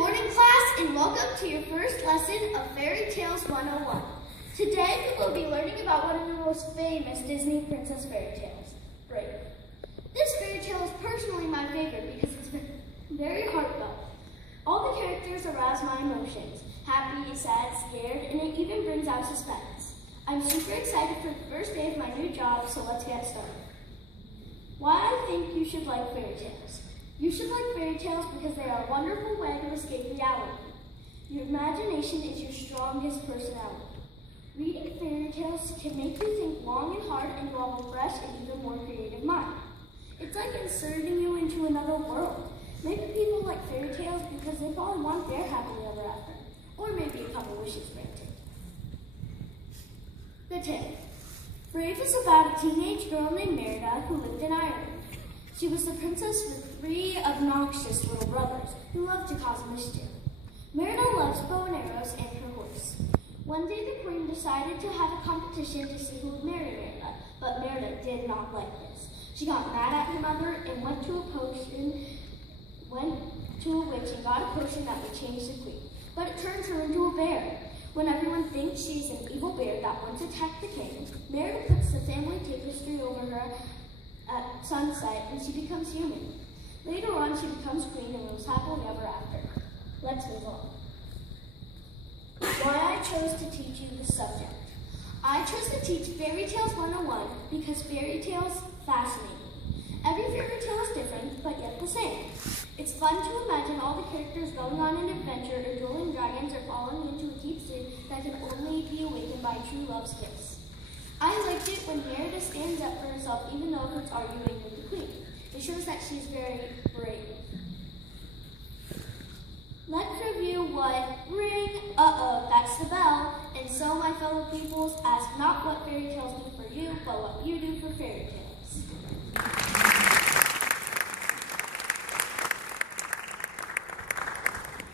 morning, class, and welcome to your first lesson of Fairy Tales 101. Today, we will be learning about one of the most famous Disney princess fairy tales, Brazier. This fairy tale is personally my favorite because it's very heartfelt. All the characters arouse my emotions, happy, sad, scared, and it even brings out suspense. I'm super excited for the first day of my new job, so let's get started. Why I think you should like fairy tales. You should like fairy tales because they are a wonderful way to escape reality. Your imagination is your strongest personality. Reading fairy tales can make you think long and hard and develop a fresh and even more creative mind. It's like inserting you into another world. Maybe people like fairy tales because they probably want their happily ever after, or maybe a couple wishes granted. The tale. Brave is about a teenage girl named Merida who lived in Ireland. She was the princess with 3 obnoxious little brothers who loved to cause mischief. Merida loves bow and arrows and her horse. One day the queen decided to have a competition to see who would marry Merida, but Merida did not like this. She got mad at her mother and went to a witch and got a potion that would change the queen, but it turns her into a bear. When everyone thinks she's an evil bear that once attacked the king, Merida puts the family tapestry over her at sunset and she becomes human. Later on, she becomes queen and lives happily ever after. Let's move on. Why I chose to teach you this subject. I chose to teach Fairy Tales 101 because fairy tales fascinate me. Every fairy tale is different, but yet the same. It's fun to imagine all the characters going on an adventure or dueling dragons or falling into a deep sleep that can only be awakened by true love's kiss. I liked it when Merida stands up for herself even though it's arguing with the queen. It shows that she's very brave. Let's review what ring, that's the bell, and so my fellow peoples, ask not what fairy tales do for you, but what you do for fairy tales.